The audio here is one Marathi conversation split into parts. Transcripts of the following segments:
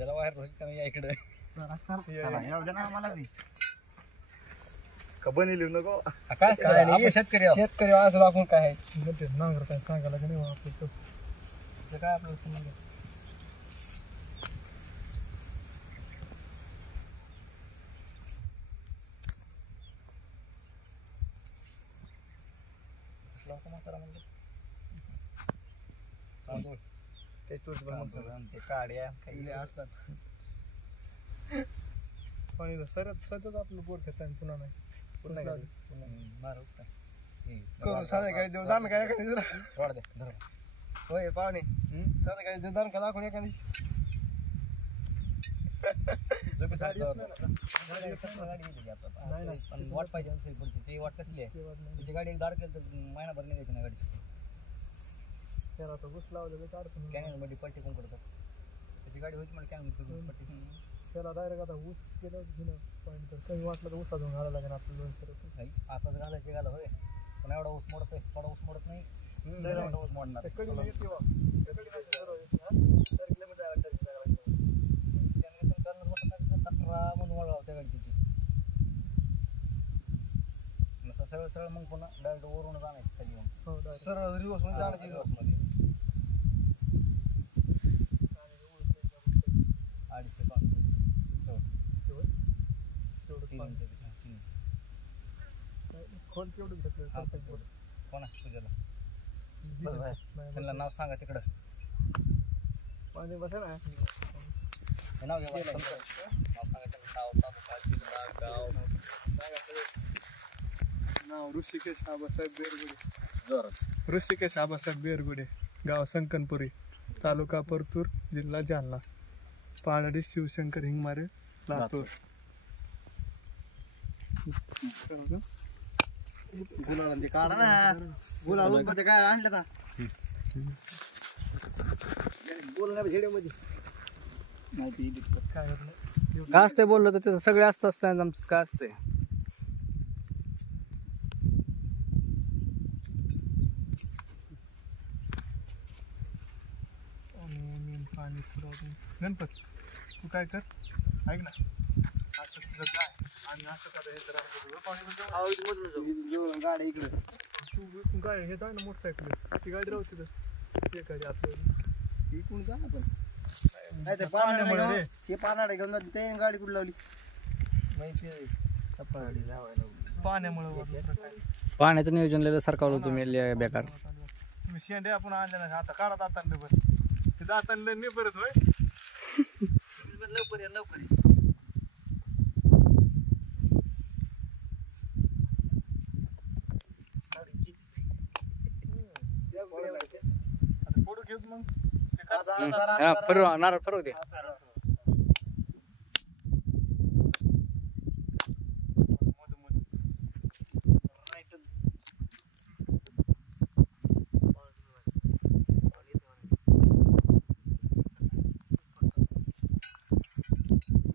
जरा बाहेर रोज या इकडे बनली नको काय शेतकरी असं आपण काय नांगर काय सांगायला की नाही आपलं काय आपलं समज ते काड्या काही असतात पाणी सतत आपलं पोट घेत पुन्हा नाही करू संध्याकाळी देवदान काय एखादी होय पाहुणे संध्याकाळी देवदान का दाखवून एखादी वाट पाहिजे ती वाट कसली आहे त्याची गाडी एक दार केलं तर महिनाभर निघायची ना गाडी त्याला तर ऊस लावलं काढतो कॅनल मध्ये पट्टी कोण करतात त्याची गाडी होती मला कॅनल पट्टी त्याला डायरेक्ट आता ऊस केलं पॉईंट तर काही वाटलं तर ऊस अजून घालायला लागेल आपलं आताच घालायचे घाला होय पण एवढा ऊस मोडतोय थोडा ऊस मोडत नाही ऊस मोडणार सरळ सरळ मग पुन्हा डायरेक्ट वरून जाण्याची खाली येऊन सरळ रिवर्स मध्ये जाण्याची रिवर्स मध्ये 250 पाऊंड खोल केवढं घेतलं कोणा तुझ्याला बस बाहेर त्यांना नाव सांगा तिकडं पाणी बसा ना नाव घ्या नाव सांगा नाव तालुका जिल्हा गाव नाव ऋषिकेश आबासाहेब बेरगुडे ऋषिकेश आबासाहेब बेरगुडे गाव संकनपुरी तालुका परतूर जिल्हा जालना पानडी शिवशंकर हिंगमारे लातूर गुलाल काढा ना गुलाल काय आणलं का काय असतंय बोललं तर त्याचं सगळे असतं आमचं काय असतंय पाणी गणपत तू काय कर ऐक ना असं तुझं काय आणि असं काय हे गाडी इकडे तू काय हे जाय ना मोटरसायकल ती गाडी राहू तिथं ते गाडी आपल्याला इकडून जा ना पण ते पानाडे घेऊन जाते ते गाडी कुठे लावली पाण्यामुळे पाण्याचं नियोजन लिहिलं सरकार तुम्ही बेकार मी शेंडे आपण आणले ना आता काढा दातांना बरं ते दातांना मी परत होय लवकर लवकर फोटो घेऊच मग नारळ फरक दे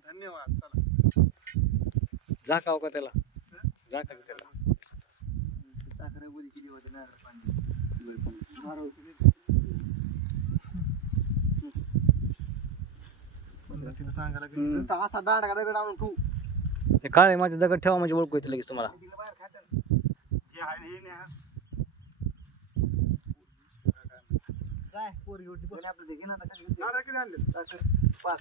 धन्यवाद चला झाकाव का त्याला झाका त्याला साखर बोली किती होते ना सांगायला असा दांडा का दगड आणून तू ते काळे माझे दगड ठेवा म्हणजे ओळखू येते लगेच तुम्हाला काय पोरी होती पण आपलं ते घेणार किती आणले 5